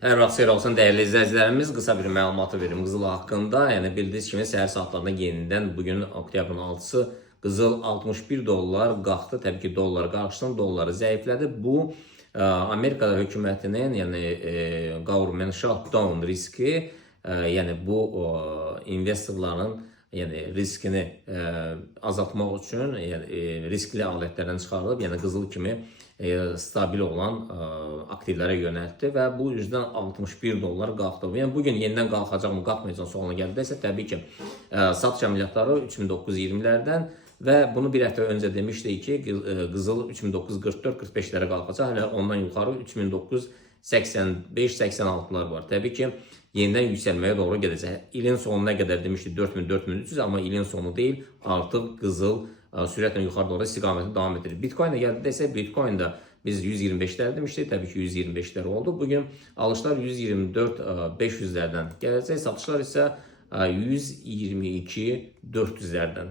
Hər vaxt xeyir olsun dəyərli izləyicilərimiz. Qısa bir məlumatı verim qızıl haqqında. Yəni bildiyiniz kimi səhər saatlarında yenidən bugün oktyabrın 6-sı qızıl 61 dollar qalxdı. Təbii ki, dollar qarşısında dolları zəiflədi. Bu Amerika hökumətinin, yəni government shutdown riski, yəni bu investorların yəni riskini azaltmaq üçün riskli alətlərdən çıxarılıb, yəni qızıl kimi stabil olan aktivlərə yönəltdi və bu üzdən 61 dollar qalxdı. Yəni bugün yenidən qalxacaqmı, qalxmayacaq sualına gəldiksə, təbii ki, satış əməliyyatları 3920-lərdən və bunu bir həftə öncə demişdik ki, qızıl 3944-45-lərə qalxacaq, hələ ondan yuxarı 3985-86-lar var. Təbii ki, yenidən yüksəlməyə doğru gedəcək. İlin sonuna qədər demişdik 4000-4300, amma ilin sonu deyil, artıq qızıl sürətlə yuxarı doğru istiqaməti davam edir. Bitcoin-ə gəldikdə isə Bitcoin-də biz 125-lər demişdik, təbii ki 125-lər oldu. Bugün alışlar 124-500-lərdən gələcək, satışlar isə 122-400-lərdən.